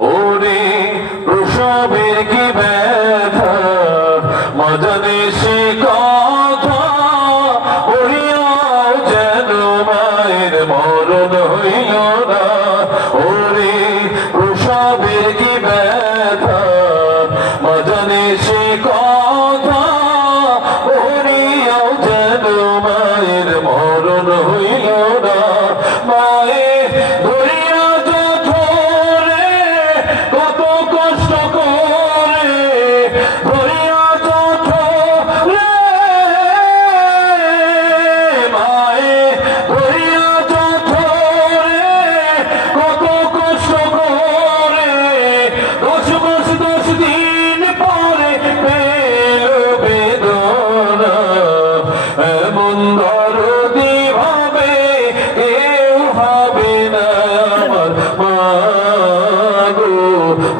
ওরে প্রসবের কি ব্যথা মা জানে সে কথা, ওরিয়াও যেন মায়ের মরণ হইল না। ওরে প্রসবের কি ব্যথা মা জানে সে কথা, ওরিয়াও যেন মায়ের মরণ হইল না। মায়ের ধরিয়া ধরে কত কষ্ট করে, ধরিয়া ধরে মায়ের ধরিয়া ধরে কত কষ্ট করে, 10 মাস 10 দিন পরে পেল বেদনা। এমন দরদি ভাবে কেউ হবে না আমার মা গো।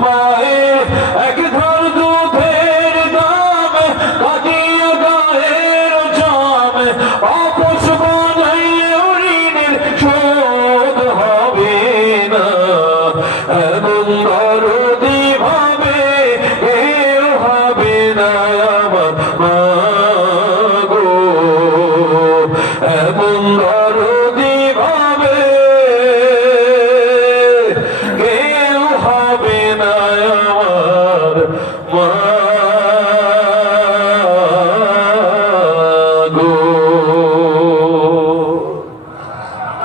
মায়ের এক ধর দুধের দাম কাটিয়া গায়ের জাম, অপস বানাইলে ঋণের শোধ হবে না। এমন দরদি ভাবে কেউ হবে না আমার মা